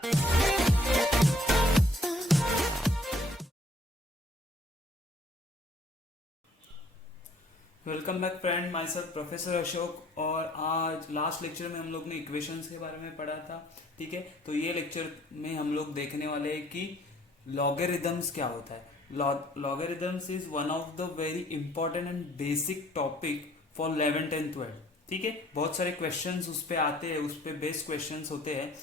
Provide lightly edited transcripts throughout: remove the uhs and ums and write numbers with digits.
Welcome back friend, my self professor Ashok. और आज last lecture में हम लोग ने इक्वेशंस के बारे में पढ़ा था। ठीक है, तो ये लेक्चर में हम लोग देखने वाले हैं कि लॉगरिदम्स क्या होता है। Logarithms is one of the very important and basic topic for 11th and 12th। ठीक है, बहुत सारे क्वेश्चंस उस पर आते हैं, उस पर बेस्ड क्वेश्चंस होते हैं।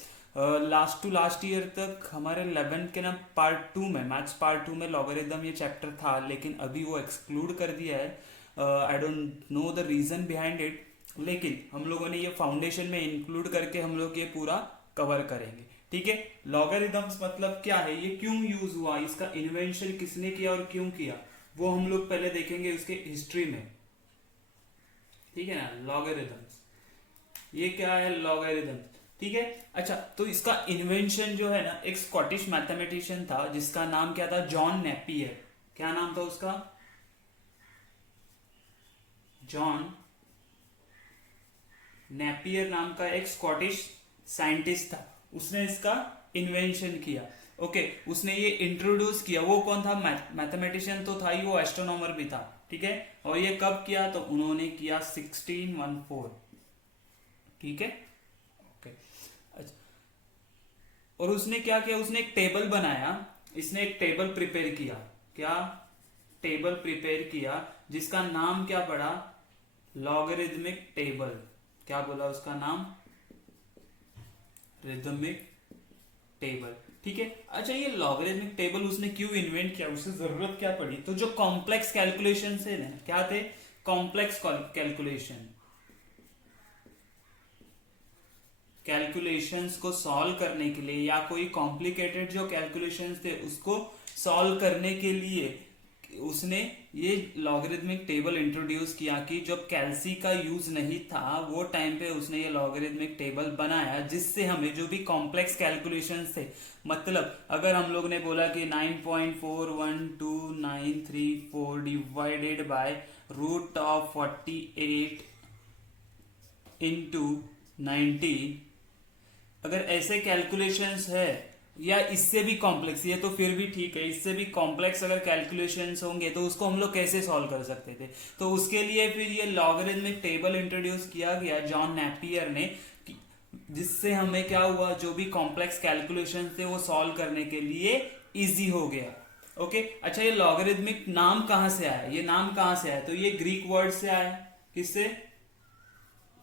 लास्ट टू लास्ट ईयर तक हमारे 11th के ना पार्ट 2 में, मैथ्स पार्ट 2 में लॉगरिदम ये चैप्टर था, लेकिन अभी वो एक्सक्लूड कर दिया है। I don't know the reason behind it, लेकिन हम लोगों ने ये फाउंडेशन में इंक्लूड करके हम लोग ये पूरा कवर करेंगे। ठीक है, लॉगरिदम्स मतलब क्या है, ये क्यों यूज हुआ, इसका इन्वेंशन किसने किया और क्यों किया, वो हम लोग पहले देखेंगे उसके हिस्ट्री में। ठीक है ना, लॉगरिदम्स ये क्या है, लॉगरिदम्स। ठीक है, अच्छा, तो इसका इन्वेंशन जो है ना, एक स्कॉटिश मैथमेटिशियन था जिसका नाम क्या था, जॉन नेपियर। क्या नाम था उसका, जॉन नेपियर नाम का एक स्कॉटिश साइंटिस्ट था। उसने इसका इन्वेंशन किया। ओके, उसने ये इंट्रोड्यूस किया। वो कौन था, मैथमेटिशियन तो था ही, वो एस्ट्रोनॉमर भी था। ठीक है, और ये कब किया, तो उन्होंने किया 1614। ठीक है, ओके, अच्छा, और उसने क्या किया, उसने एक टेबल बनाया। इसने एक टेबल प्रिपेयर किया। क्या टेबल प्रिपेयर किया, जिसका नाम क्या पड़ा, लॉगरिदमिक टेबल। क्या बोला उसका नाम, रिदमिक टेबल। ठीक है, अच्छा, ये लॉगरिदमिक टेबल उसने क्यों इन्वेंट किया, उसे जरूरत क्या पड़ी, तो जो कॉम्प्लेक्स कैलकुलेशन है ना, क्या थे, कॉम्प्लेक्स कैलकुलेशंस को सॉल्व करने के लिए, या कोई कॉम्प्लिकेटेड जो कैलकुलेशंस थे उसको सॉल्व करने के लिए उसने ये लॉगरिदमिक टेबल इंट्रोड्यूस किया। कि जब कैल्सी का यूज नहीं था वो टाइम पे उसने ये लॉगरिदमिक टेबल बनाया, जिससे हमें जो भी कॉम्प्लेक्स कैलकुलेशंस थे, मतलब अगर हम लोग ने बोला कि 9.41293 divided by root of 48 into 19, अगर ऐसे कैलकुलेशंस है, या इससे भी कॉम्प्लेक्स, ये तो फिर भी ठीक है, इससे भी कॉम्प्लेक्स अगर कैलकुलेशंस होंगे तो उसको हम लोग कैसे सॉल्व कर सकते थे, तो उसके लिए फिर ये लॉगरिदमिक टेबल इंट्रोड्यूस किया गया जॉन नेपियर ने, जिससे हमें क्या हुआ, जो भी कॉम्प्लेक्स कैलकुलेशन थे वो सॉल्व करने के लिए इजी हो गया। ओके, अच्छा, ये लॉगरिदमिक नाम कहां से आया, ये नाम कहां से आया, तो ये ग्रीक वर्ड से आया। किससे,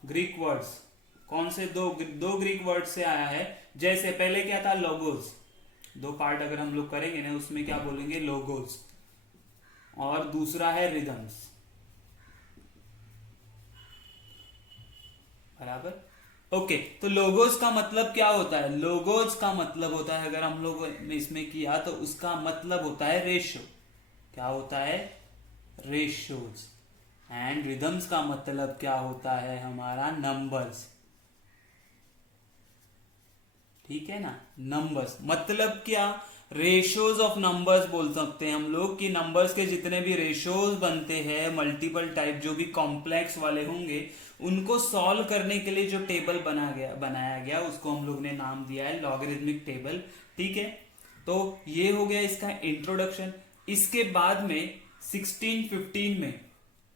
ग्रीक वर्ड्स। कौन से, दो ग्रीक वर्ड से आया है। जैसे पहले क्या था, लोगोस। दो पार्ट अगर हम लोग करेंगे ना, उसमें क्या बोलेंगे, लोगोस, और दूसरा है रिदम्स। बराबर, ओके, तो लोगोस का मतलब क्या होता है, लोगोस का मतलब होता है, अगर हम लोग ने इसमें किया तो उसका मतलब होता है रेशो। क्या होता है, रेशोज। एंड रिदम्स का मतलब क्या होता है, हमारा नंबर्स। ठीक है ना, नंबर्स मतलब क्या, रेशोज ऑफ नंबर्स बोल सकते हैं हम लोग, कि नंबर्स के जितने भी रेशोज बनते हैं, मल्टीपल टाइप जो भी कॉम्प्लेक्स वाले होंगे, उनको सॉल्व करने के लिए जो टेबल बनाया गया उसको हम लोग ने नाम दिया है लॉगरिदमिक टेबल। ठीक है, तो ये हो गया इसका इंट्रोडक्शन। इसके बाद में 1615 में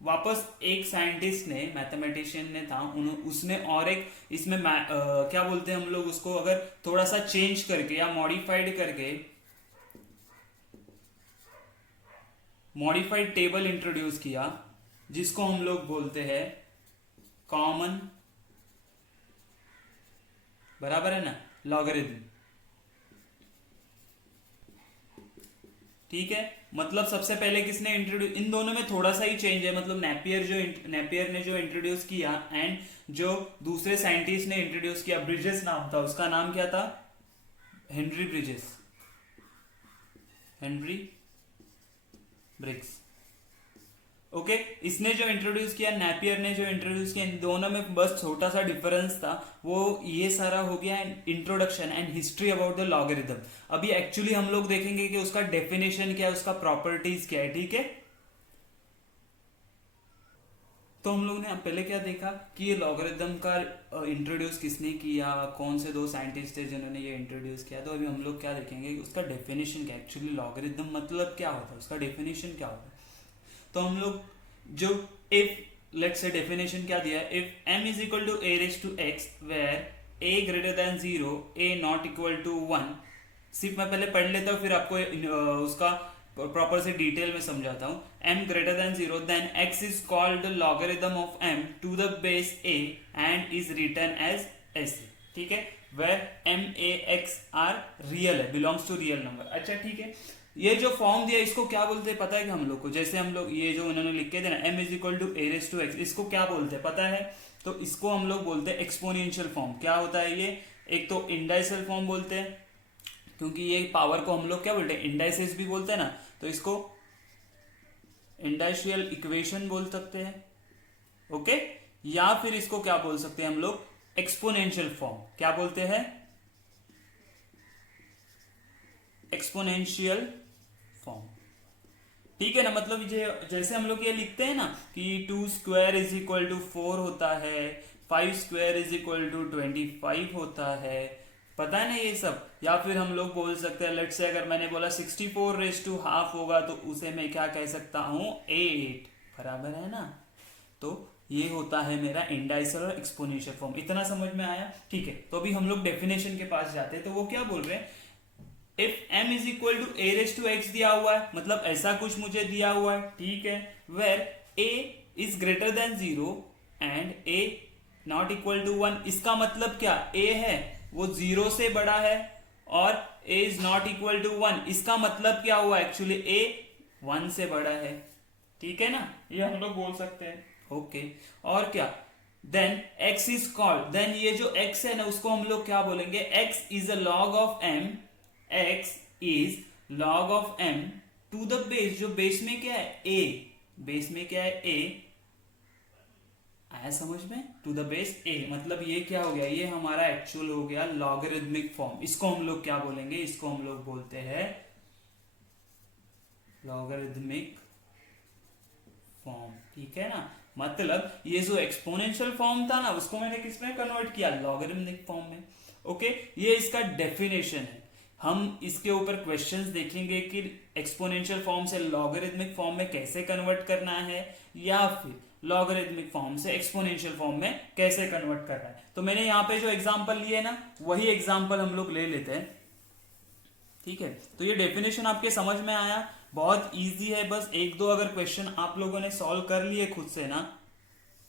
वापस एक साइंटिस्ट ने, मैथमेटिशियन ने था, उसने और एक इसमें क्या बोलते हैं हम लोग उसको, अगर थोड़ा सा चेंज करके या मॉडिफाइड करके, मॉडिफाइड टेबल इंट्रोड्यूस किया, जिसको हम लोग बोलते हैं कॉमन, बराबर है ना, लॉगरिथम। ठीक है, मतलब सबसे पहले किसने इंट्रोड्यूस, इन दोनों में थोड़ा सा ही चेंज है, मतलब नेपियर ने जो इंट्रोड्यूस किया, एंड जो दूसरे साइंटिस्ट ने इंट्रोड्यूस किया, ब्रिजेस नाम था उसका, नाम क्या था, Henry bridges, Henry Briggs. Okay, इसने जो इंट्रोड्यूस किया, नेपियर ने जो इंट्रोड्यूस किया, इन दोनों में बस छोटा सा डिफरेंस था। वो ये सारा हो गया introduction and history about the logarithm. अभी एक्चुअली हम लोग देखेंगे कि उसका डेफिनेशन क्या है, उसका प्रॉपर्टीज क्या है। ठीक है, तो हम लोग ने पहले क्या देखा कि ये लॉगरिदम का इंट्रोड्यूस किसने किया, कौन से दो साइंटिस्ट थे जिन्होंने ये इंट्रोड्यूस किया। तो अभी हम लोग क्या देखेंगे उसका डेफिनेशन क्या, एक्चुअली लॉगरिदम मतलब क्या होता है, उसका डेफिनेशन क्या होता है। तो हम लोग जो इफ लेट्स से डेफिनेशन क्या दिया है, if m is equal to a raise to x where a greater than 0 a not equal to 1। सिर्फ मैं पहले पढ़ लेता हूँ फिर आपको उसका प्रॉपर से डिटेल में समझाता हूँ। m greater than 0 then x is called logarithm of m to the base a and is written as ऐसे, ठीक है, where m a x are real है, बिलोंग्स टू रियल नंबर। अच्छा ठीक है, ये जो फॉर्म दिया इसको क्या बोलते हैं पता है कि हम लोग को, जैसे हम लोग ये जो उन्होंने लिख के दिया ना m is equal to a raise to x, इसको क्या बोलते हैं पता है। तो इसको हम लोग बोलते हैं एक्सपोनेंशियल फॉर्म। क्या होता है ये, एक तो इंडाइसियल फॉर्म बोलते हैं क्योंकि ये पावर को हम लोग क्या बोलते हैं, इंडाइसिस भी बोलते हैं ना, तो इसको इंडाइशियल इक्वेशन बोल सकते हैं, ओके। या फिर इसको क्या बोल सकते हैं हम लोग, एक्सपोनेंशियल फॉर्म। क्या बोलते हैं, एक्सपोनेंशियल फॉर्म, ठीक है ना। मतलब जैसे हम लोग ये लिखते हैं ना कि 2 स्क्वायर इज इक्वल टू 4 होता है, 5 स्क्वायर इज इक्वल टू 25 होता है, पता है ना ये सब। या फिर हम लोग बोल सकते हैं लेट्स से अगर मैंने बोला 64 रेज टू हाफ होगा तो उसे मैं क्या कह सकता हूं, 8, बराबर है ना। तो ये होता है मेरा इंडाइसियल और एक्सपोनेंशियल फॉर्म। इतना समझ में आया, ठीक है। तो अभी हम लोग डेफिनेशन के पास जाते हैं। तो वो क्या बोल रहे हैं, if m is equal to a raise to x दिया हुआ है, मतलब ऐसा कुछ मुझे दिया हुआ है, ठीक है, where a is greater than 0 and a not equal to 1। इसका मतलब क्या, a है वो 0 से बड़ा है और a is not equal to 1, इसका मतलब क्या हुआ, एक्चुअली a 1 से बड़ा है, ठीक है ना, ये हम लोग बोल सकते हैं, ओके। और क्या, then x is called, then ये जो x है ना उसको हम लोग क्या बोलेंगे, x is a log of m, x is log of m to the base, जो बेस में क्या है a, बेस में क्या है a, आया समझ में, टू द बेस a, मतलब ये क्या हो गया, ये हमारा एक्चुअल हो गया लॉगरिदमिक फॉर्म। इसको हम लोग क्या बोलेंगे, इसको हम लोग बोलते हैं लॉगरिदमिक फॉर्म, ठीक है ना। मतलब ये जो एक्सपोनेंशियल फॉर्म था ना उसको मैंने किस में कन्वर्ट किया, लॉगरिदमिक फॉर्म में, ओके। ये इसका डेफिनेशन है। हम इसके ऊपर क्वेश्चंस देखेंगे कि एक्सपोनेंशियल फॉर्म से लॉगरिदमिक फॉर्म में कैसे कन्वर्ट करना है या फिर लॉगरिदमिक फॉर्म से एक्सपोनेंशियल फॉर्म में कैसे कन्वर्ट करना है। तो मैंने यहाँ पे जो एग्जांपल लिए ना वही एग्जांपल हम लोग ले लेते हैं, ठीक है। तो ये डेफिनेशन आपके समझ में आया, बहुत इजी है, बस एक दो अगर क्वेश्चन आप लोगों ने सॉल्व कर लिए खुद से ना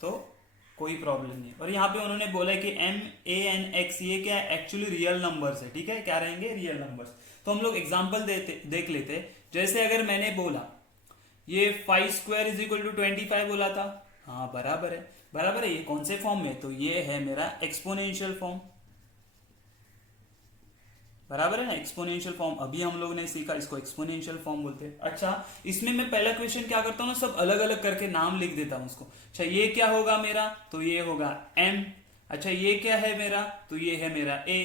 तो कोई प्रॉब्लम नहीं। और यहाँ पे उन्होंने बोला कि m a n x ये क्या है, एक्चुअली रियल नंबर्स है, ठीक है, क्या रहेंगे, रियल नंबर्स। तो हम लोग एग्जांपल देख लेते, जैसे अगर मैंने बोला ये 5 स्क्वायर इज इक्वल टू 25 बोला था, हाँ बराबर है, बराबर है, ये कौन से फॉर्म में, तो ये है मेरा एक्सपोनेंशियल फॉर्म, बराबर है ना, एक्सपोनेंशियल फॉर्म। अभी हम लोग ने सीखा, इसको एक्सपोनेंशियल फॉर्म बोलते हैं। अच्छा, इसमें मैं पहला क्वेश्चन क्या करता हूँ ना, सब अलग अलग करके नाम लिख देता हूँ उसको। अच्छा ये क्या होगा मेरा, तो ये होगा m। अच्छा ये क्या है मेरा, तो ये है मेरा a।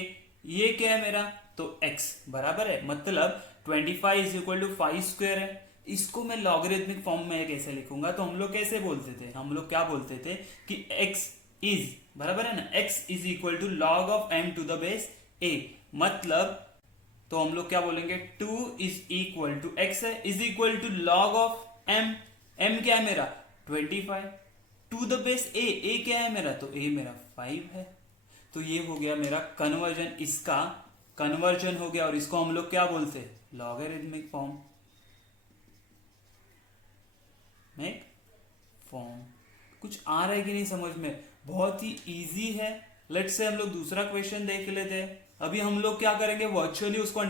ये क्या है मेरा, तो x, बराबर है। मतलब 25 इज इक्वल टू 5 स्क्वायर है। इसको मैं लॉगरिदमिक फॉर्म में कैसे लिखूंगा, तो हम लोग कैसे बोलते थे, हम लोग क्या बोलते थे कि x इज, बराबर है ना, x is equal to log of m to the base a। मतलब तो हम लोग क्या बोलेंगे, 2 इज इक्वल टू x है, is equal to log of m। m क्या है मेरा 25 टू द बेस a क्या है मेरा, तो a मेरा 5 है। तो ये हो गया मेरा कन्वर्जन, इसका कन्वर्जन हो गया। और इसको हम लोग क्या बोलते हैं, लॉगरिदमिक फॉर्म में फॉर्म। कुछ आ रहा है कि नहीं समझ में, बहुत ही इजी है। लेट्स से हम लोग दूसरा क्वेश्चन देख लेते हैं। अभी हम लोग क्या करेंगे, वर्चुअली उसको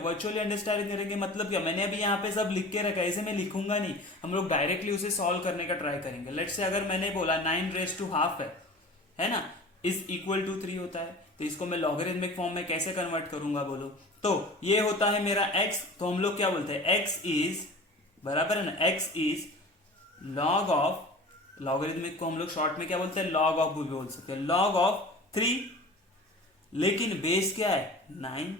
वर्चुअली अंडरस्टैंड करेंगे। मतलब क्या, मैंने अभी यहाँ पे सब लिख के रखा है, ऐसे मैं लिखूंगा नहीं, हम लोग डायरेक्टली उसे सॉल्व करने का ट्राई करेंगे। लेट्स से अगर मैंने बोला 9 रेज टू हाफ है ना, इज इक्वल टू 3 होता है, तो इसको मैं लॉगरिदमिक फॉर्म में कैसे कन्वर्ट करूंगा बोलो। तो ये होता है मेरा x, तो हम लोग क्या बोलते हैं, x इज, बराबर है ना, x is log of, logarithmic को हम लोग शॉर्ट में क्या बोलते हैं, लॉग ऑफ भी बोल सकते हैं, लॉग ऑफ 3, लेकिन बेस क्या है 9।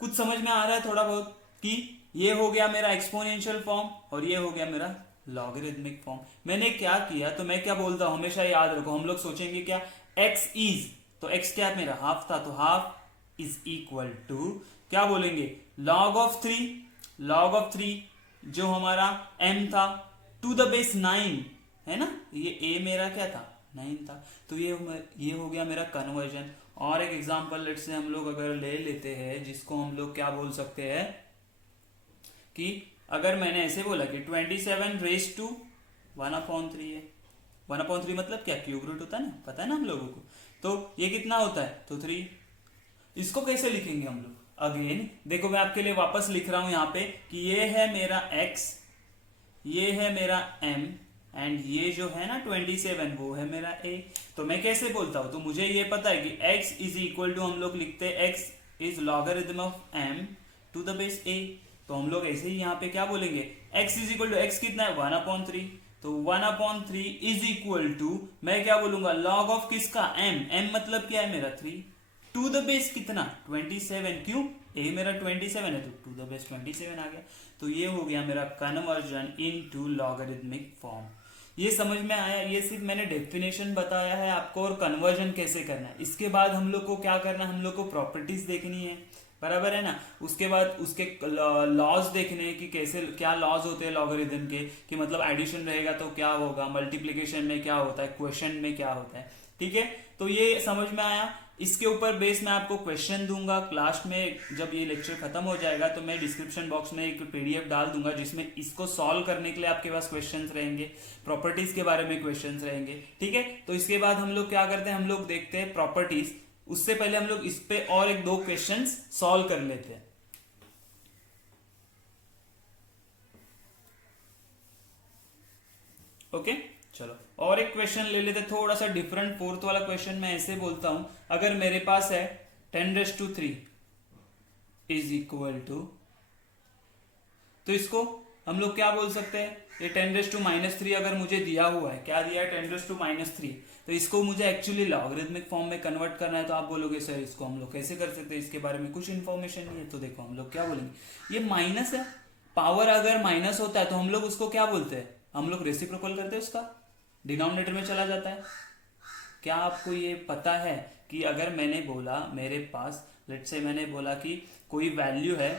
कुछ समझ में आ रहा है थोड़ा बहुत कि ये हो गया मेरा एक्सपोनेंशियल फॉर्म और ये हो गया मेरा लॉगरिथमिक फॉर्म। मैंने क्या किया, तो मैं क्या बोलता हूं, हमेशा याद रखो, हम लोग सोचेंगे क्या, x इज, तो x क्या मेरा हाफ था, तो हाफ इज इक्वल टू क्या बोलेंगे, लॉग ऑफ 3, लॉग ऑफ 3 जो हमारा m था, टू द बेस 9 है ना, ये a मेरा क्या था 9 था, तो ये हो गया मेरा कन्वर्जन। और एक एग्जांपल लेट से हम लोग अगर ले लेते हैं, जिसको हम लोग क्या बोल सकते हैं कि अगर मैंने ऐसे बोला कि 27 रेज टू 1/3 है, 1/3 मतलब क्या, क्यूब रूट होता है ना, पता है ना हम लोगों को, तो ये कितना होता है, तो 3। इसको कैसे लिखेंगे हम लोग, अगेन देखो मैं आपके लिए वापस लिख रहा हूं यहाँ पे कि ये है मेरा x, ये है मेरा m, एंड ये जो है ना 27 वो है मेरा a। तो मैं कैसे बोलता हूं, तो मुझे ये पता है कि x इज इक्वल टू, हम लोग लिखते हैं x is logarithm of m to the base a। तो हम लोग ऐसे ही यहाँ पे क्या बोलेंगे, x is equal to, x कितना है 1/3, तो 1/3 इज इक्वल टू, मैं क्या बोलूंगा, लॉग ऑफ किसका, m मतलब क्या है मेरा 3, टू द बेस कितना 27, क्यों a मेरा 27 है तो टू द बेस 27 आ गया। तो ये हो गया मेरा कन्वर्जन इनटू लॉगरिथमिक फॉर्म। ये समझ में आया, ये सिर्फ मैंने डेफिनेशन बताया है आपको, और कन्वर्जन कैसे करना है। इसके बाद हम लोग को क्या करना है, हम लोग को प्रॉपर्टीज देखनी है, बराबर है ना। उसके बाद उसके लॉज देखने हैं कि कैसे, क्या लॉज होते हैं लॉगरिथम के, कि मतलब एडिशन रहेगा तो क्या होगा, मल्टीप्लीकेशन में क्या होता है, क्वेश्चन में क्या होता है, ठीक है। तो ये समझ में आया। इसके ऊपर बेस मैं आपको क्वेश्चन दूंगा लास्ट में, जब ये लेक्चर खत्म हो जाएगा तो मैं डिस्क्रिप्शन बॉक्स में एक पीडीएफ डाल दूंगा जिसमें इसको सॉल्व करने के लिए आपके पास क्वेश्चंस रहेंगे, प्रॉपर्टीज के बारे में क्वेश्चंस रहेंगे, ठीक है। तो इसके बाद हम लोग क्या करते हैं, हम लोग देखते हैं प्रॉपर्टीज। उससे पहले हम लोग इस पे और एक दो क्वेश्चंस सॉल्व कर लेते हैं। ओके चलो, और एक क्वेश्चन ले लेते, थोड़ा सा डिफरेंट, फोर्थ वाला क्वेश्चन मैं ऐसे बोलता हूं, अगर मेरे पास है 10⁻³ इज इक्वल टू, तो इसको हम लोग क्या बोल सकते हैं, ये 10⁻³ अगर मुझे दिया हुआ है, क्या दिया है 10⁻³, तो इसको मुझे एक्चुअली लॉगरिथमिक फॉर्म में कन्वर्ट करना है। तो आप बोलोगे सर इसको हम लोग कैसे कर सकते हैं, इसके बारे में कुछ इन्फॉर्मेशन नहीं है। तो देखो हम लोग क्या बोलेंगे, ये माइनस है, पावर अगर माइनस होता है तो हम लोग उसको क्या बोलते हैं, हम लोग रेसिप्रोकल करते हैं, उसका डिनोमिनेटर में चला जाता है। क्या आपको ये पता है कि अगर मैंने बोला मेरे पास, लेट्स से मैंने बोला कि कोई वैल्यू है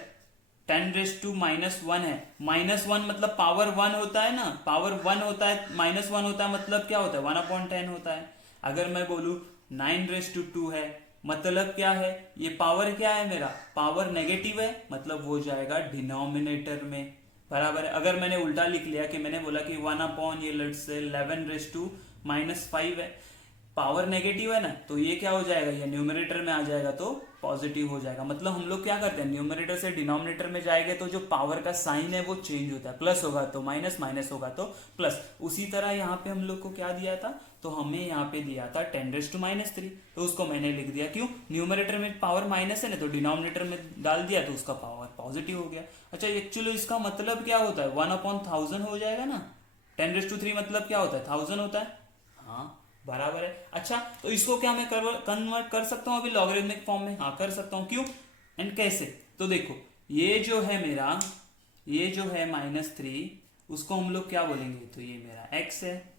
10⁻⁻1 है, -1 मतलब पावर 1 होता है ना, पावर 1 होता है, -1 होता है मतलब क्या होता है 1/10 होता है। अगर मैं बोलूं 9⁻² है, मतलब क्या है, ये पावर क्या है मेरा, पावर नेगेटिव है, मतलब वो जाएगा डिनोमिनेटर में, बराबर है। अगर मैंने उल्टा लिख लिया कि मैंने बोला कि 1 ये लेट्स से 11⁻⁻5 है, पावर नेगेटिव है ना, तो ये क्या हो जाएगा, ये न्यूमरेटर में आ जाएगा तो पॉजिटिव हो जाएगा। मतलब हम लोग क्या करते हैं, न्यूमरेटर से डिनोमिनेटर में जाएंगे तो जो पावर का साइन है वो चेंज होता है, प्लस होगा तो माइनस, माइनस होगा तो प्लस। उसी तरह यहाँ पे हम लोग को क्या दिया था, तो हमें यहाँ पे दिया था 10⁻⁻3, तो उसको मैंने लिख दिया, क्यों, न्यूमरेटर में पावर माइनस है ना, तो डिनोमिनेटर में डाल दिया तो उसका पावर पॉजिटिव हो गया। अच्छा, एक्चुअली इसका मतलब क्या होता है, 1/1000 हो जाएगा ना, 10⁻³ मतलब क्या होता है 1000 होता है, हाँ बराबर है। अच्छा, तो इसको क्या मैं कन्वर्ट कर सकता हूं अभी लॉगरिथमिक फॉर्म में, हाँ कर सकता हूं, क्यों एंड कैसे। तो देखो ये जो है मेरा, ये जो है -3, उसको हम लोग क्या बोलेंगे, तो ये मेरा x है,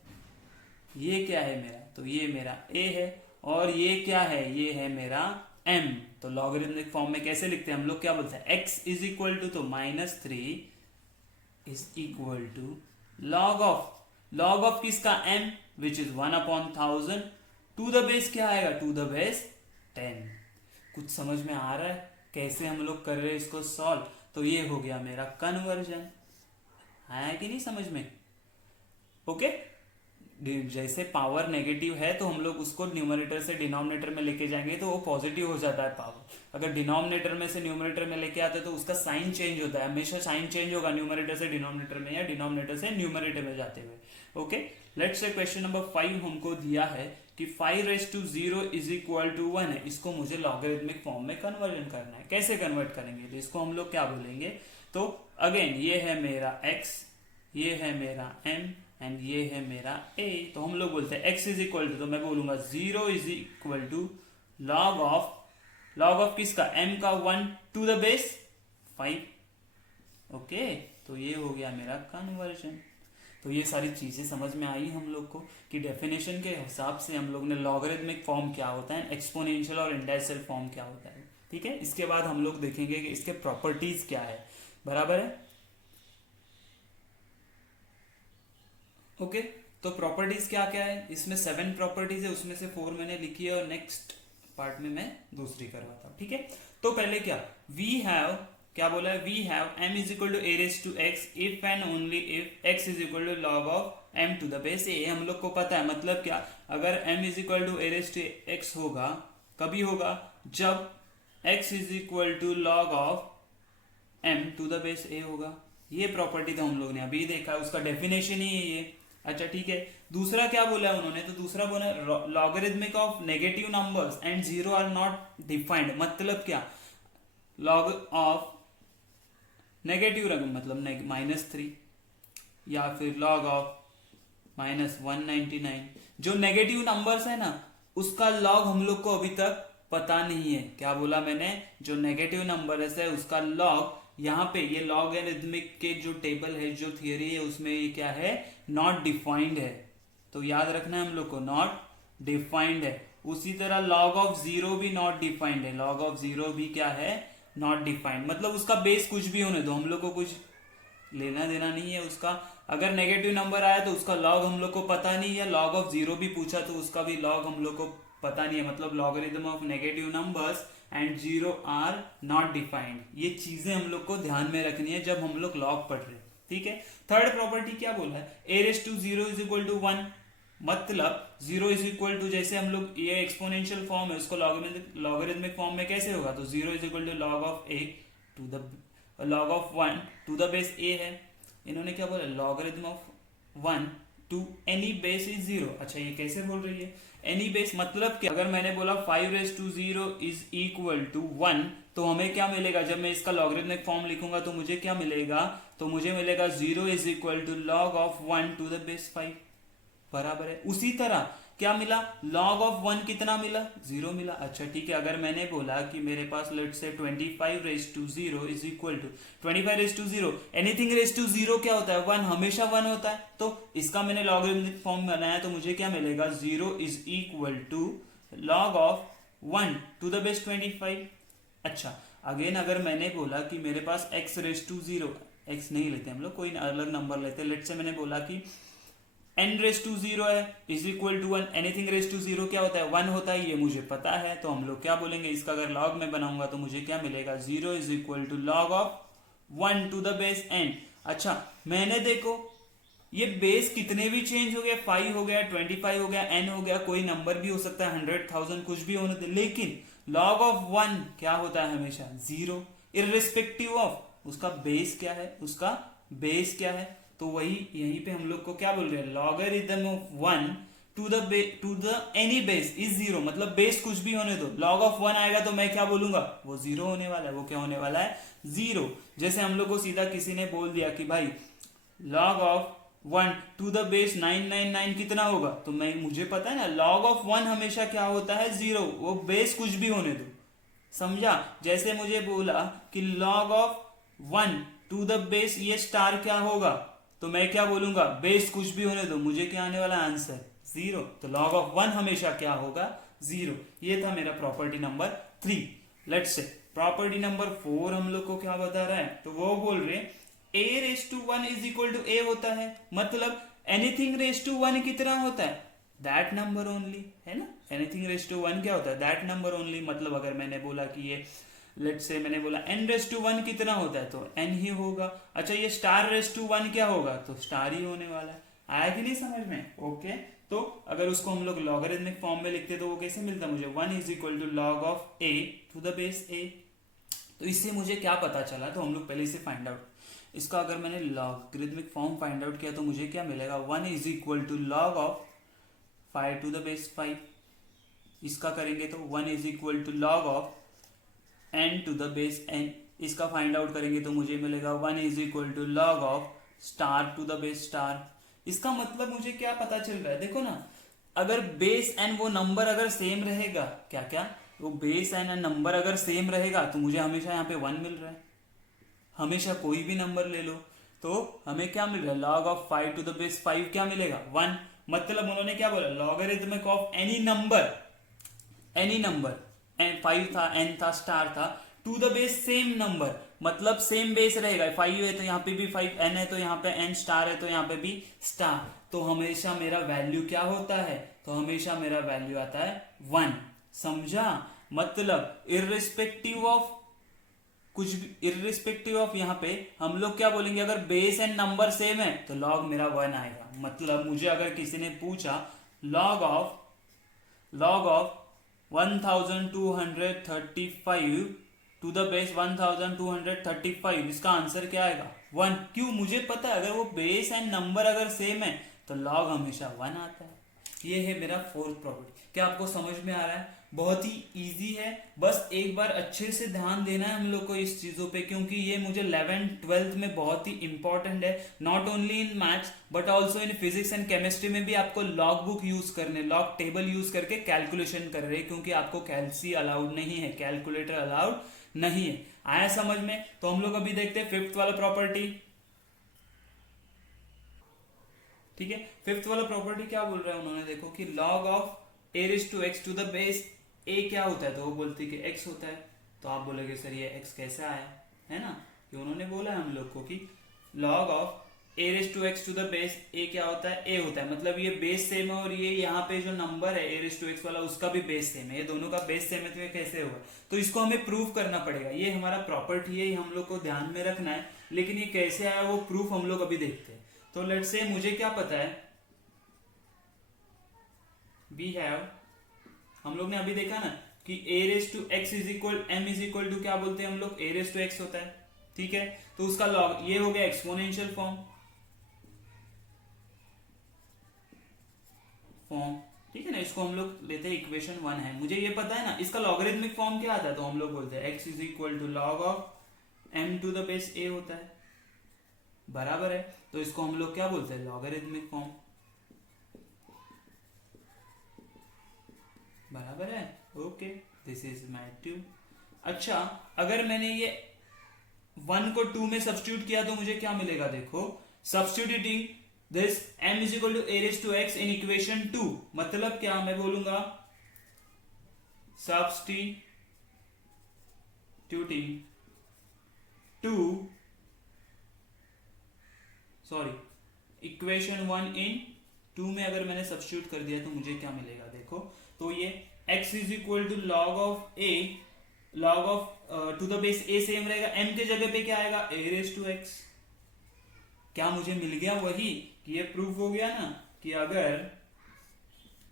ये क्या है मेरा, तो ये मेरा a है, और ये क्या है, ये है मेरा m। तो लॉगरिथमिक फॉर्म में कैसे लिखते हैं हम लोग, क्या बोलते हैं, x इज इक्वल टू, तो -3 is equal to log of किसका, m which is 1/1000, to the base क्या आएगा, टू द बेस 10। कुछ समझ में आ रहा है कैसे हम लोग कर रहे हैं इसको सॉल्व। तो ये हो गया मेरा कन्वर्जन, आया कि नहीं समझ में, ओके। जैसे पावर नेगेटिव है तो हम लोग उसको न्यूमरेटर से डिनोमिनेटर में लेके जाएंगे तो वो पॉजिटिव हो जाता है पावर। अगर डिनोमिनेटर में से न्यूमरेटर में लेके आते हैं तो उसका साइन चेंज होता है, हमेशा साइन चेंज होगा न्यूमरेटर से डिनोमिनेटर में या डिनोमिनेटर से न्यूमरेटर में जाते हुए। Okay, let's say question number 5 हमको दिया है कि 5⁻0 इज इक्वल टू 1 है, इसको मुझे लॉगरिथमिक फॉर्म में कन्वर्जन करना है। कैसे कन्वर्ट करेंगे, तो इसको हम लोग क्या बोलेंगे, तो अगेन ये है मेरा x, ये है मेरा m एंड ये है मेरा a। तो हम लोग बोलते हैं x इज इक्वल टू, तो मैं बोलूंगा 0 is equal to log of किसका, m का 1 टू द बेस 5। ओके, तो ये हो गया मेरा कन्वर्जन। तो ये सारी चीजें समझ में आई हम लोग को कि डेफिनेशन के हिसाब से हम लोग ने लॉगरिथमिक फॉर्म क्या होता है, एक्सपोनेंशियल और इंडेसिमल फॉर्म क्या होता है। ठीक है, इसके बाद हम लोग देखेंगे कि इसके प्रॉपर्टीज क्या है। बराबर है, ओके। तो प्रॉपर्टीज क्या क्या है, इसमें 7 प्रॉपर्टीज है, उसमें से 4 मैंने लिखी है और नेक्स्ट पार्ट में मैं दूसरी करवाता हूं। ठीक है, तो पहले क्या, वी हैव, क्या बोला है, we have m is equal to a raise to x if and only if x is equal to log of m to the base a। हम लोग को पता है, मतलब क्या, अगर m is equal to a raise to x होगा, कभी होगा, जब x is equal to log of m to the base a होगा। ये प्रॉपर्टी तो हम लोग ने अभी देखा है, उसका डेफिनेशन ही है ये। अच्छा ठीक है, दूसरा क्या बोला है उन्होंने, तो दूसरा बोला logarithmic of negative numbers and zero are not defined. मतलब क्या, लॉग ऑफ नेगेटिव रकम मतलब -3 या फिर लॉग ऑफ -199, जो नेगेटिव नंबर्स है ना उसका लॉग हम लोग को अभी तक पता नहीं है। क्या बोला मैंने, जो नेगेटिव नंबर है उसका लॉग, यहाँ पे ये लॉगरिथमिक के जो टेबल है, जो थियरी है, उसमें ये क्या है, नॉट डिफाइंड है। तो याद रखना है हम लोग को, नॉट डिफाइंड है। उसी तरह लॉग ऑफ जीरो भी नॉट डिफाइंड है, लॉग ऑफ जीरो भी क्या है, नॉट डिफाइंड। मतलब उसका बेस कुछ भी होने दो, हम लोग को कुछ लेना देना नहीं है उसका। अगर नेगेटिव नंबर आया तो उसका लॉग हम लोग को पता नहीं है, लॉग ऑफ जीरो भी पूछा तो उसका भी लॉग हम लोग को पता नहीं है। मतलब logarithm of negative numbers and zero are not defined. ये चीजें हम लोग को ध्यान में रखनी है जब हम लोग लॉग पढ़ रहे हैं। ठीक है, थर्ड प्रॉपर्टी क्या बोला है, a raise to zero is equal to 1। मतलब जीरो इज इक्वल टू, जैसे हम लोग ये एक्सपोनेंशियल फॉर्म है उसको लॉगरिथमिक फॉर्म में कैसे होगा, तो zero is equal to log of a to the log of 1 to the base a है। इन्होंने क्या बोला, logarithm of 1 to any base is zero. अच्छा ये कैसे बोल रही है, एनी बेस मतलब क्या, अगर मैंने बोला 5 raise to 0 is equal to 1, तो हमें क्या मिलेगा, जब मैं इसका लॉगरिथमिक फॉर्म लिखूंगा तो मुझे क्या मिलेगा, तो मुझे मिलेगा 0 is equal to log of 1 to the base 5। बराबर है, उसी तरह क्या मिला, लॉग ऑफ 1 कितना मिला, 0 मिला। अच्छा ठीक है, अगर मैंने बोला कि मेरे पास let's say 25 raise to 0 is equal to 25 raise to 0, anything raise to 0 क्या होता है, 1, हमेशा 1 होता है। तो इसका मैंने लॉगरिथमिक फॉर्म बनाया तो मुझे क्या मिलेगा, 0 is equal to log of 1 to the base 25। अच्छा अगेन अगर मैंने बोला कि मेरे पास x रेस टू 0, x नहीं लेते हम लोग, कोई अलग नंबर लेते, लेट्स से मैंने बोला कि n रेस टू 0 है is equal to 1, anything raise to 0 क्या होता है, 1 होता है, ये मुझे पता है। तो हम लोग क्या बोलेंगे, इसका अगर लॉग में बनाऊंगा तो मुझे क्या मिलेगा, 0 is equal to log of 1 to the base n। अच्छा मैंने देखो ये बेस कितने भी चेंज हो गया, 5 हो गया, 25 हो गया, n हो गया, कोई नंबर भी हो सकता है, 100,000 कुछ भी होने दे, लेकिन लॉग ऑफ 1 क्या होता है, हमेशा 0, इररिस्पेक्टिव ऑफ उसका बेस क्या है, उसका बेस क्या है। तो वही यहीं पे हम लोग को क्या बोल रहे हैं, logarithm of 1 to the any base is 0, मतलब बेस कुछ भी होने दो, लॉग ऑफ 1 आएगा तो मैं क्या बोलूंगा, वो 0 होने वाला है। वो क्या होने वाला है, 0। जैसे हम लोग को सीधा किसी ने बोल दिया कि भाई log of 1 to the base 999 कितना होगा, तो मुझे पता है ना, लॉग ऑफ 1 हमेशा क्या होता है, 0, वो बेस कुछ भी होने दो, समझा। जैसे मुझे बोला कि log of 1 to the base ये स्टार क्या होगा, तो मैं क्या बोलूंगा, बेस कुछ भी होने दो, मुझे क्या आने वाला आंसर, 0। तो लॉग ऑफ 1 हमेशा क्या होगा, 0। ये था मेरा property number 3। Let's say property number 4 हम लोग को क्या बता रहा है, तो वो बोल रहे a raise to 1 is equal to a होता है। मतलब एनीथिंग रेस टू 1 कितना होता है, दैट नंबर ओनली, है ना। एनीथिंग रेस टू 1 क्या होता है, दैट नंबर ओनली। मतलब अगर मैंने बोला कि ये लेट्स से मैंने बोला n रेस टू 1 कितना होता है, तो n ही होगा। अच्छा ये स्टार रेस टू 1 क्या होगा, तो स्टार ही होने वाला है। आया कि नहीं समझ में, ओके। तो अगर उसको हम लोग लॉगरिथमिक फॉर्म में लिखते तो वो कैसे मिलता मुझे, 1 is equal to log of a to the base a। तो इससे मुझे क्या पता चला, तो हम लोग पहले इसे फाइंड आउट, इसका अगर मैंने लॉगरिथमिक फॉर्म फाइंड आउट किया तो मुझे क्या मिलेगा, 1 is equal to log of 5 to the base 5। इसका करेंगे तो 1 is equal to log of n to the base n। इसका फाइंड आउट करेंगे तो मुझे मिलेगा 1 is equal to log of star to the base star. इसका मतलब मुझे क्या पता चल रहा है, देखो ना, अगर बेस n वो नंबर अगर सेम रहेगा, क्या क्या, वो बेस n नंबर अगर सेम रहेगा तो मुझे हमेशा यहाँ पे 1 मिल रहा है, हमेशा कोई भी नंबर ले लो। तो हमें क्या मिल रहा है, log of 5 to the base 5 क्या मिलेगा 1। मतलब उन्होंने क्या बोला, logarithmic of any number n 5 था, एन था, स्टार था, to the base same number, मतलब सेम बेस रहेगा, 5 है तो यहाँ पे भी 5, एन है तो यहाँ पे एन, स्टार है तो यहाँ पे भी स्टार, तो हमेशा मेरा वैल्यू क्या होता है, तो हमेशा मेरा वैल्यू आता है 1। समझा, मतलब इररिस्पेक्टिव ऑफ कुछ भी, इररिस्पेक्टिव ऑफ यहाँ पे हम लोग क्या बोलेंगे, अगर बेस एंड नंबर सेम है तो लॉग मेरा 1 आएगा। मतलब मुझे अगर किसी ने पूछा log of 1235 to the base 1235, इसका आंसर क्या आएगा 1। क्यों, मुझे पता है अगर वो बेस एंड नंबर अगर सेम है तो लॉग हमेशा 1 आता है। ये है मेरा फोर्थ प्रॉपर्टी। क्या आपको समझ में आ रहा है? बहुत ही इजी है, बस एक बार अच्छे से ध्यान देना है हम लोग को इस चीजों पे, क्योंकि ये मुझे 11th-12th में बहुत ही इंपॉर्टेंट है। Not only in maths but also in physics and chemistry में भी आपको लॉग बुक यूज करने, लॉग टेबल यूज करके कैलकुलेशन कर रहे हैं, क्योंकि आपको कैलसी अलाउड नहीं है, कैलकुलेटर अलाउड नहीं है। आया समझ में? तो हम लोग अभी देखते हैं फिफ्थ वाला प्रॉपर्टी। ठीक है, फिफ्थ वाला प्रॉपर्टी क्या बोल रहा है उन्होंने, देखो कि log of a raise to x to the base a क्या होता है, तो वो बोलती है कि x होता है। तो आप बोलोगे सर ये x कैसे आया, है ना, कि उन्होंने बोला है हम लोग को कि log of a raise to x to the base a क्या होता है, a होता है। मतलब ये बेस सेम है और ये यहाँ पे जो नंबर है a रेज़ टू x वाला उसका भी बेस सेम है, ये दोनों का बेस सेम है, तो ये कैसे होगा, तो इसको हमें प्रूव करना पड़ेगा। ये हमारा प्रॉपर्टी है, ये हम लोग को ध्यान में रखना है, लेकिन ये कैसे आया वो प्रूफ हम लोग अभी देखते हैं। तो लेट्स से मुझे क्या पता है, वी हैव, हम लोग ने अभी देखा ना कि a raise to x is equal m is equal to क्या बोलते हैं हम लोग, a रेज़ टू x होता है। ठीक है, तो उसका लॉग ये हो गया एक्सपोनेंशियल फॉर्म। ठीक है ना, इसको हम लोग लेते हैं इक्वेशन 1 है, मुझे ये पता है ना इसका लॉगरिथमिक फॉर्म क्या आता है, तो हम लोग बोलते हैं x is equal to log of m to the base a होता है, बराबर है। तो इसको हम लोग क्या बोलते हैं, लॉगरिथमिक फॉर्म, बराबर है। Okay, this is my 2। अच्छा, अगर मैंने ये 1 को 2 में सब्स्टिट्यूट किया तो मुझे क्या मिलेगा, देखो substituting this m is equal to a raise to x in equation 2, मतलब क्या मैं बोलूंगा, सब्स्टिट्यूटिंग 2 इक्वेशन 1 इन 2 में अगर मैंने सब्स्टिट्यूट कर दिया तो मुझे क्या मिलेगा, देखो तो ये x is equal to log of a, log of to the base a same रहेगा, m के जगह पे क्या आएगा, a रेज़ टू x। क्या मुझे मिल गया वही कि ये प्रूफ हो गया ना कि अगर,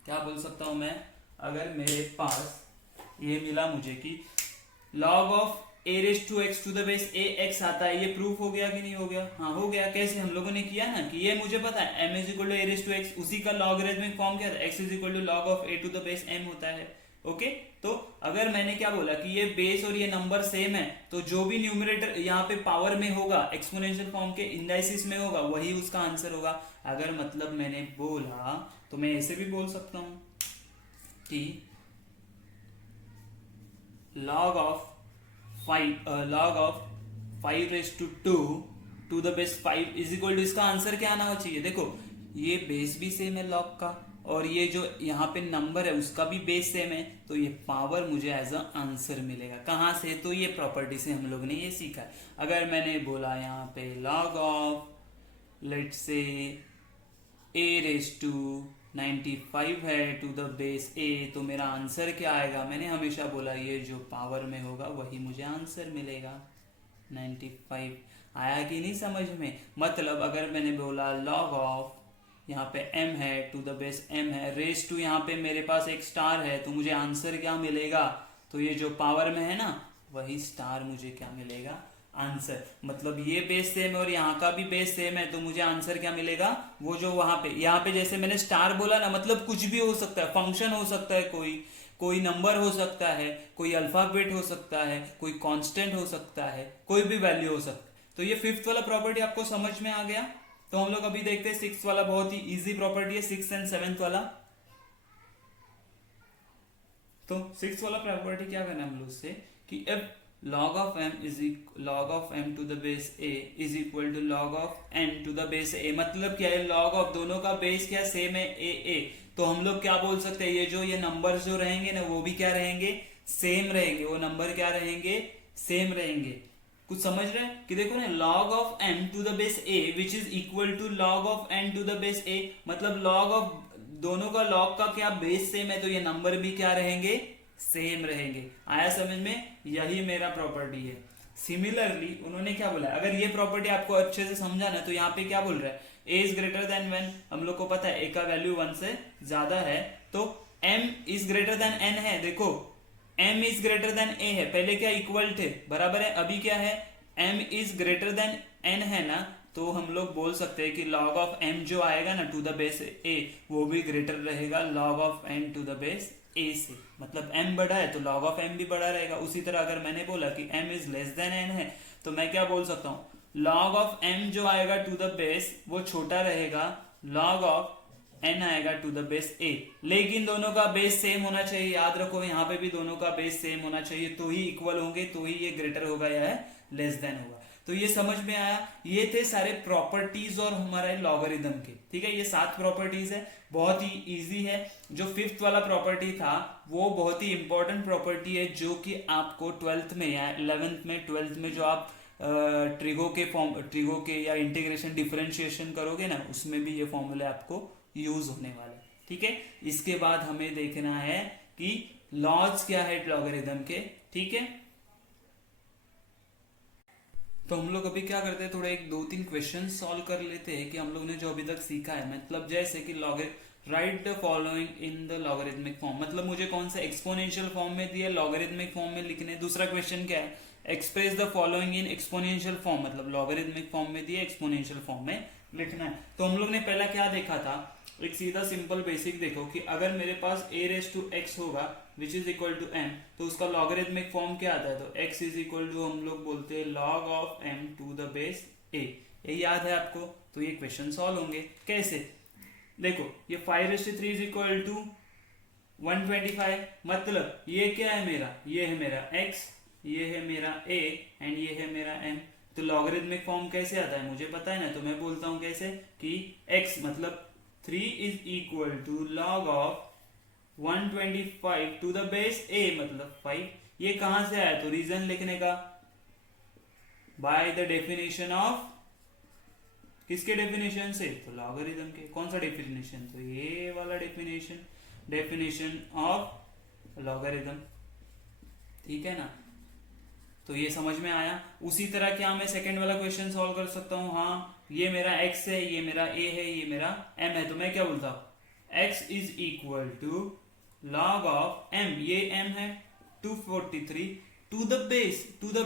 क्या बोल सकता हूं मैं, अगर मेरे पास ये मिला मुझे कि log of a raise to x to the base a x आता है, ये प्रूफ हो गया कि नहीं हो गया? हाँ हो गया। कैसे, हम लोगों ने किया ना कि ये मुझे पता है m is equal to a raise to x, उसी का लॉगरिथमिक फॉर्म क्या था, x is equal to log of a to the base m होता है। ओके, तो अगर मैंने क्या बोला कि ये बेस और ये नंबर सेम है, तो जो भी न्यूमरेटर यहाँ पे पावर में होगा, एक्सपोनेंशियल फॉर्म के इंडाइसिस में होगा, वही उसका आंसर होगा। अगर मतलब मैंने बोला तो मैं ऐसे भी बोल सकता हूं कि log of 5 raise to 2 to the base 5 is equal to, इसका आंसर क्या आना चाहिए, देखो ये बेस भी सेम है log का, और ये जो यहाँ पे नंबर है उसका भी बेस सेम है, तो ये पावर मुझे एज अ आंसर मिलेगा। कहाँ से, तो ये प्रॉपर्टी से हम लोग ने ये सीखा है। अगर मैंने बोला यहाँ पे log of let's say a raise to 95 है टू द बेस a, तो मेरा आंसर क्या आएगा, मैंने हमेशा बोला ये जो पावर में होगा वही मुझे आंसर मिलेगा 95। आया कि नहीं समझ में? मतलब अगर मैंने बोला log ऑफ यहाँ पे m है टू द बेस m है, रेज़ टू यहाँ पे मेरे पास एक स्टार है, तो मुझे आंसर क्या मिलेगा, तो ये जो पावर में है ना वही स्टार मुझे क्या मिलेगा, आंसर। मतलब ये बेस सेम है और यहाँ का भी बेस सेम है, तो मुझे आंसर क्या मिलेगा, वो जो वहां पे, यहाँ पे जैसे मैंने स्टार बोला ना, मतलब कुछ भी हो सकता है, फंक्शन हो सकता है, कोई नंबर हो सकता है, कोई अल्फाबेट हो सकता है, कोई कांस्टेंट हो सकता है, कोई भी वैल्यू हो सकता है। तो ये फिफ्थ वाला प्रॉपर्टी आपको समझ में आ गया। तो हम लोग अभी देखते हैं सिक्स वाला, बहुत ही इजी प्रॉपर्टी है, 6th एंड 7th वाला। तो 6th वाला प्रॉपर्टी क्या करना है हम लोग से कि if log of m is log of m to the base a is equal to log of n to the base a। मतलब क्या है, log of दोनों का बेस क्या सेम है a। तो हम लोग क्या बोल सकते हैं, ये नंबर्स जो रहेंगे ना वो भी क्या रहेंगे, सेम रहेंगे। वो नंबर क्या रहेंगे, सेम रहेंगे। कुछ समझ रहे हैं कि देखो ना, log of m to the base a which is equal to log of n to the base a, मतलब log of दोनों का log का क्या बेस सेम है, तो ये नंबर भी क्या रहेंगे, सेम रहेंगे। आया समझ में, यही मेरा प्रॉपर्टी है। सिमिलरली उन्होंने क्या बोला, अगर ये प्रॉपर्टी आपको अच्छे से समझा ना, तो यहाँ पे क्या बोल रहा है, a is greater then one. हम लोग को पता है a का वैल्यू 1 से ज्यादा है, तो m is greater then n है। देखो m is greater then a है, पहले क्या इक्वल थे, बराबर है, अभी क्या है, m is greater then n है ना, तो हम लोग बोल सकते हैं कि log ऑफ m जो आएगा ना टू द बेस a, वो भी ग्रेटर रहेगा log of n to the base a से। मतलब m बड़ा है तो log ऑफ m भी बड़ा रहेगा। उसी तरह अगर मैंने बोला कि m is less than n है, तो मैं क्या बोल सकता हूँ, log ऑफ m जो आएगा टू द बेस वो छोटा रहेगा, log ऑफ n आएगा टू द बेस a। लेकिन दोनों का बेस सेम होना चाहिए, याद रखो यहाँ पे भी दोनों का बेस सेम होना चाहिए, तो ही इक्वल होंगे, तो ही ये ग्रेटर होगा या लेस देन होगा। तो ये समझ में आया, ये थे सारे प्रॉपर्टीज और हमारे लॉगरिथम के। ठीक है, ये 7 प्रॉपर्टीज है, बहुत ही इजी है। जो 5th वाला प्रॉपर्टी था वो बहुत ही इंपॉर्टेंट प्रॉपर्टी है, जो कि आपको 12th में या 11th में 12th में जो आप ट्रिगो के या इंटीग्रेशन डिफरेंशिएशन करोगे ना, उसमें भी ये फॉर्मूले आपको यूज होने वाला है। ठीक है, इसके बाद हमें देखना है कि लॉज क्या है लॉगरिथम के। ठीक है, तो हम लोग अभी क्या करते हैं, थोड़ा 1-2-3 क्वेश्चन सॉल्व कर लेते हैं कि हम लोग ने जो अभी तक सीखा है। मतलब जैसे कि right the following in the logarithmic form, मतलब मुझे कौन सा एक्सपोनेंशियल फॉर्म में दिया, लॉगरिथमिक फॉर्म में लिखने। दूसरा क्वेश्चन क्या है, express the following in exponential form, मतलब लॉगरिथमिक फॉर्म में दिया, एक्सपोनेंशियल फॉर्म में लिखना है। तो हम लोग ने पहला क्या देखा था, एक सीधा सिंपल बेसिक देखो कि अगर मेरे पास a रेस टू x होगा which is equal to m, तो उसका लॉगरिथमिक फॉर्म क्या आता है, तो x इज इक्वल टू हम लोग बोलते हैं log of m to the base a। ये याद है आपको, तो ये क्वेश्चन सॉल्व होंगे कैसे। देखो ये 5 raise to 3 is equal to 125, मतलब ये क्या है मेरा, ये है मेरा x, ये है मेरा a एंड ये है मेरा m। तो लॉगरिथमिक फॉर्म कैसे आता है मुझे पता है ना, तो मैं बोलता हूं कैसे कि x मतलब 3 is equal to log of 125 to the base a, मतलब 5। ये कहां से आया, तो रीजन लिखने का, बाय द डेफिनेशन ऑफ, किसके डेफिनेशन से, तो लॉगरिथम के। कौन सा डेफिनेशन, तो ये वाला डेफिनेशन ऑफ लॉगरिथम। ठीक है ना, तो ये समझ में आया। उसी तरह क्या मैं सेकंड वाला क्वेश्चन सॉल्व कर सकता हूं, हाँ ये मेरा x है, ये मेरा a है, ये मेरा m है, तो मैं क्या बोलता हूं, x is equal to log of m, ये m है 243 टू द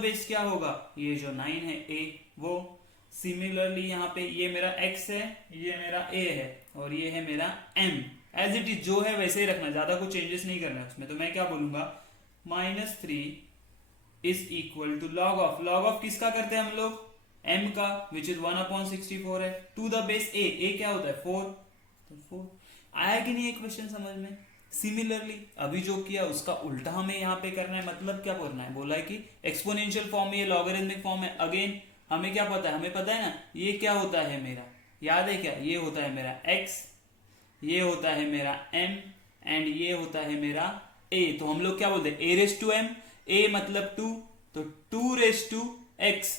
बेस क्या होगा, ये जो 9 है a वो। सिमिलरली यहाँ पे ये मेरा x है, ये मेरा a है और ये है मेरा m। एज इट इज जो है वैसे ही रखना, ज्यादा कुछ चेंजेस नहीं करना है उसमें। तो मैं क्या बोलूंगा, -3 is equal to log of किसका करते हैं हम लोग, m का, विच इज 1/64 है, टू द बेस a क्या होता है 4, तो 4। आया कि नहीं एक क्वेश्चन समझ में। सिमिलरली अभी जो किया उसका उल्टा हमें यहाँ पे करना है। मतलब क्या करना है, बोला है कि एक्सपोनेंशियल फॉर्म में, ये लॉगरिथमिक फॉर्म है। अगेन हमें क्या पता है, हमें पता है ना ये क्या होता है मेरा, याद है क्या, ये होता है मेरा x, ये होता है मेरा m एंड ये होता है मेरा a। तो हम लोग क्या बोलते हैं, a raise to m, a मतलब 2, तो 2 रेस टू x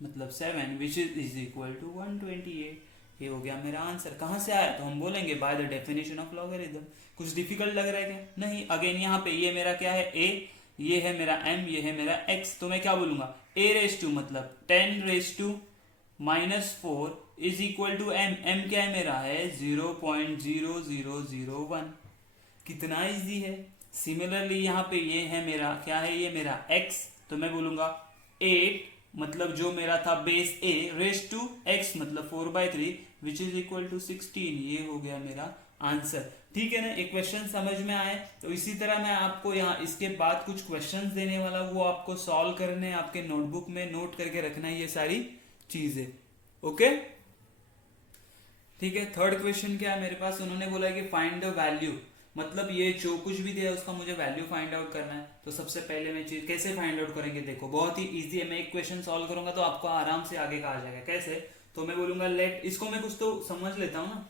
मतलब 7 विच इज इक्वल टू 128। ये हो गया मेरा आंसर। कहां से आया, तो हम बोलेंगे by the definition of logarithm. कुछ डिफिकल्ट लग रहा है क्या, नहीं। अगेन यहाँ पे ये मेरा क्या है a, ये है मेरा m, ये है मेरा x, तो मैं क्या बोलूंगा, a रेस टू मतलब 10 raise to -4 is equal to m। m क्या है मेरा है 0.0001। कितना इजी है। सिमिलरली यहाँ पे ये है मेरा क्या है, ये मेरा x, तो मैं बोलूंगा 8 मतलब जो मेरा था base a raise to x मतलब 4/3 विच इज इक्वल टू 16। ये हो गया मेरा आंसर। ठीक है ना, एक क्वेश्चन समझ में आए। तो इसी तरह मैं आपको यहाँ इसके बाद कुछ क्वेश्चंस देने वाला, वो आपको सॉल्व करने, आपके नोटबुक में नोट करके रखना है ये सारी चीजें। ओके, ठीक है। थर्ड क्वेश्चन क्या है मेरे पास, उन्होंने बोला है कि फाइंड द वैल्यू मतलब ये जो कुछ भी दिया है उसका मुझे वैल्यू फाइंड आउट करना है। तो सबसे पहले मैं चीज कैसे फाइंड आउट करेंगे, देखो बहुत ही इजी है। मैं एक क्वेश्चन सॉल्व करूंगा तो आपको आराम से आगे का आ जाएगा। कैसे, तो मैं बोलूंगा लेट, इसको मैं कुछ तो समझ लेता हूँ ना,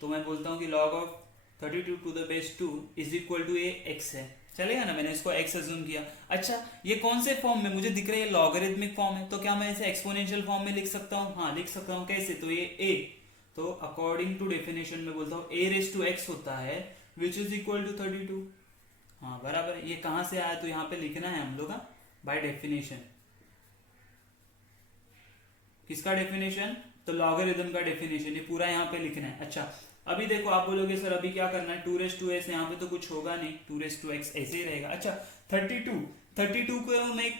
तो मैं बोलता हूँ कि log of 32 to the base 2 is equal to ये x है, चलेगा ना। मैंने इसको x अज्यूम किया। अच्छा, ये कौन से फॉर्म में मुझे दिख रहा है, ये लॉगरिथमिक फॉर्म है, तो क्या मैं इसे एक्सपोनेंशियल फॉर्म में लिख सकता हूँ? हाँ लिख सकता हूँ। कैसे, तो ये a, तो अकॉर्डिंग टू डेफिनेशन में बोलता हूँ a रेस टू x होता है विच इज इक्वल टू 32। हाँ बराबर है। ये कहां से आया, तो यहाँ पे लिखना है हम लोग बाय डेफिनेशन। किसका डेफिनेशन, तो लॉगरिथम का डेफिनेशन, ये पूरा यहाँ पे लिखना है। अच्छा अभी देखो, आप बोलोगे सर अभी क्या करना है, 2 रेस टू एस, यहाँ पे तो कुछ होगा नहीं, 2 रेस टू एक्स ऐसे ही रहेगा। अच्छा 32 को मैं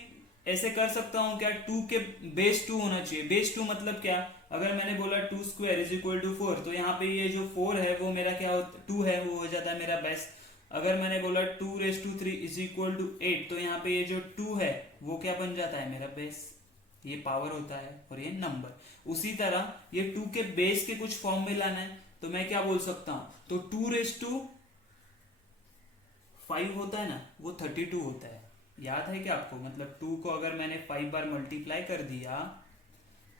ऐसे कर सकता हूँ क्या, 2 के बेस 2 होना चाहिए। बेस 2 मतलब क्या, अगर मैंने बोला 2 स्क्वायर इज इक्वल टू 4, तो यहाँ पे ये जो 4 है वो मेरा क्या होता, 2 है वो हो जाता है मेरा बेस। अगर मैंने बोला 2 raise to 3 is equal to 8, तो यहाँ पे ये जो 2 है वो क्या बन जाता है मेरा बेस। ये पावर होता है और ये नंबर। उसी तरह ये 2 के बेस के कुछ फॉर्म में लाना है, तो मैं क्या बोल सकता हूं, तो 2 रेस टू 5 होता है ना, वो 32 होता है। याद है क्या आपको, मतलब 2 को अगर मैंने 5 बार मल्टीप्लाई कर दिया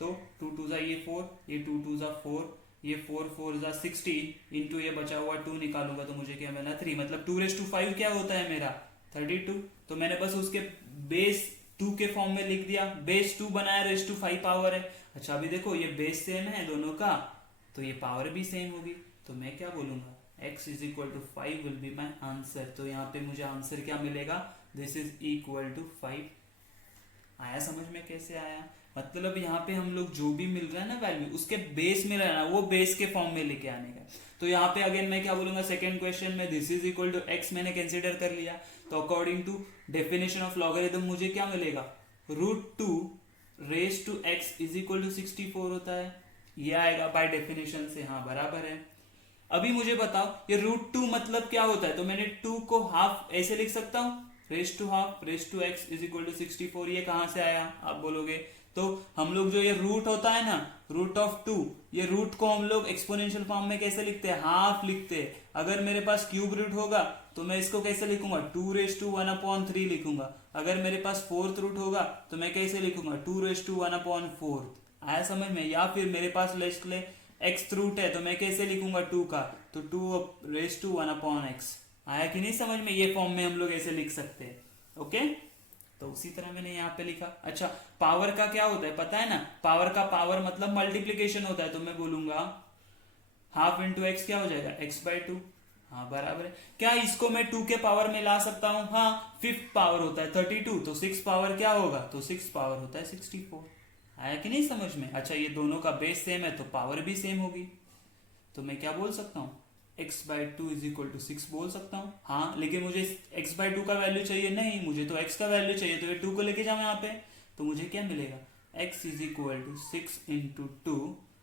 तो 2 टू जा ये 4, ये 2 टू जा 4, ये 4 4 जा 16 इंटू ये बचा हुआ 2 निकालूंगा तो मुझे क्या मिला 3। मतलब 2 रेस टू 5 क्या होता है मेरा 32। तो मैंने बस उसके बेस 2 के फॉर्म में लिख दिया, बेस 2 बनाया, रेस टू 5 पावर है। अच्छा अभी देखो ये बेस सेम है दोनों का, तो ये पावर भी सेम होगी, तो मैं क्या बोलूंगा x is equal to 5 will be my answer. तो यहाँ पे मुझे आंसर क्या मिलेगा, दिस इज इक्वल टू 5। आया समझ में कैसे आया, मतलब यहाँ पे हम लोग जो भी मिल रहा है ना वैल्यू, उसके बेस में रहना, वो बेस के फॉर्म में लेके आने का। तो यहाँ पे अगेन मैं क्या बोलूंगा, सेकंड क्वेश्चन में this is equal to x मैंने कंसीडर कर लिया, तो according to definition of logarithm मुझे क्या मिलेगा, √2 raise to x is equal to 64 होता है। ये आएगा बाय डेफिनेशन से, हाँ बराबर है। अभी मुझे बताओ ये √2 मतलब क्या होता है, तो मैंने 2 को हाफ ऐसे लिख सकता हूं, raise to half raise to x is equal to 64। ये कहां से आया आप बोलोगे, तो हम लोग जो ये रूट होता है ना, रूट ऑफ 2, ये रूट को हम लोग एक्सपोनेंशियल फॉर्म में कैसे लिखते हैं, हाफ लिखते हैं। अगर मेरे पास क्यूब रूट होगा तो मैं इसको कैसे लिखूंगा, 2 रेस टू 1/3 लिखूंगा। अगर मेरे पास फोर्थ रूट होगा तो मैं कैसे लिखूंगा, 2 रेस टू 1/4। आया समझ में। या फिर मेरे पास लेट्स ले एक्स रूट है, तो मैं कैसे लिखूंगा 2 का, तो 2 रेस टू 1/x। आया कि नहीं समझ में, ये फॉर्म में हम लोग ऐसे लिख सकते हैं। ओके, तो उसी तरह मैंने यहाँ पे लिखा। अच्छा पावर का क्या होता है पता है ना, पावर का पावर मतलब मल्टीप्लीकेशन होता है, तो मैं बोलूंगा हाफ इंटू एक्स क्या हो जाएगा, x/2। हाँ बराबर है। क्या इसको मैं 2 के पावर में ला सकता हूं, हाँ 5th पावर होता है 32, तो 6 पावर क्या होगा, तो 6 पावर होता है 64। आया कि नहीं समझ में। अच्छा ये दोनों का बेस सेम है तो पावर भी सेम होगी, तो मैं क्या बोल सकता हूँ, x/2 इज इक्वल टू 6 बोल सकता हूँ। हाँ लेकिन मुझे x/2 का वैल्यू चाहिए नहीं, मुझे तो x का वैल्यू चाहिए, तो ये 2 को लेके जाओ यहाँ पे, तो मुझे क्या मिलेगा, x is equal to 6 into 2,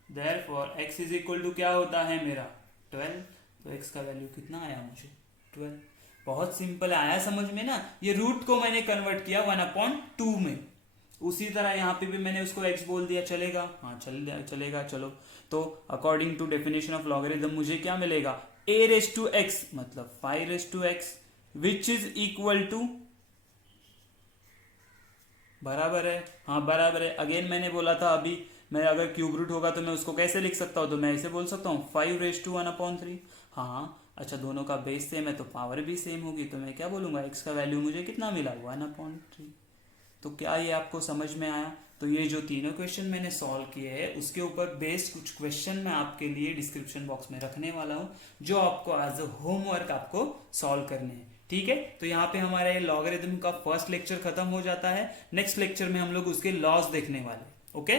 therefore x is equal to क्या होता है मेरा 12। तो x का वैल्यू कितना आया मुझे 12। बहुत सिंपल आया समझ में ना, ये रूट को मैंने कन्वर्ट किया 1/2 में। उसी तरह यहाँ पे भी मैंने उसको x बोल दिया, चलेगा, हाँ चलेगा। चलो तो according to definition of logarithm मुझे क्या मिलेगा, a रेस टू x मतलब 5 raise to x which is equal to, बराबर है, हाँ बराबर है। अगेन मैंने बोला था अभी, मैं अगर क्यूब रूट होगा तो मैं उसको कैसे लिख सकता हूँ, तो मैं ऐसे बोल सकता हूँ 5 रेस टू 1/3। हाँ अच्छा दोनों का बेस सेम है तो पावर भी सेम होगी, तो मैं क्या बोलूंगा, x का वैल्यू मुझे कितना मिला 1/3। तो क्या ये आपको समझ में आया। तो ये जो तीनों क्वेश्चन मैंने सॉल्व किए हैं उसके ऊपर बेस्ड कुछ क्वेश्चन मैं आपके लिए डिस्क्रिप्शन बॉक्स में रखने वाला हूँ, जो आपको एज अ होमवर्क आपको सॉल्व करने हैं। ठीक है, तो यहाँ पे हमारा ये लॉगरिथम का फर्स्ट लेक्चर खत्म हो जाता है। नेक्स्ट लेक्चर में हम लोग उसके लॉज देखने वाले। ओके।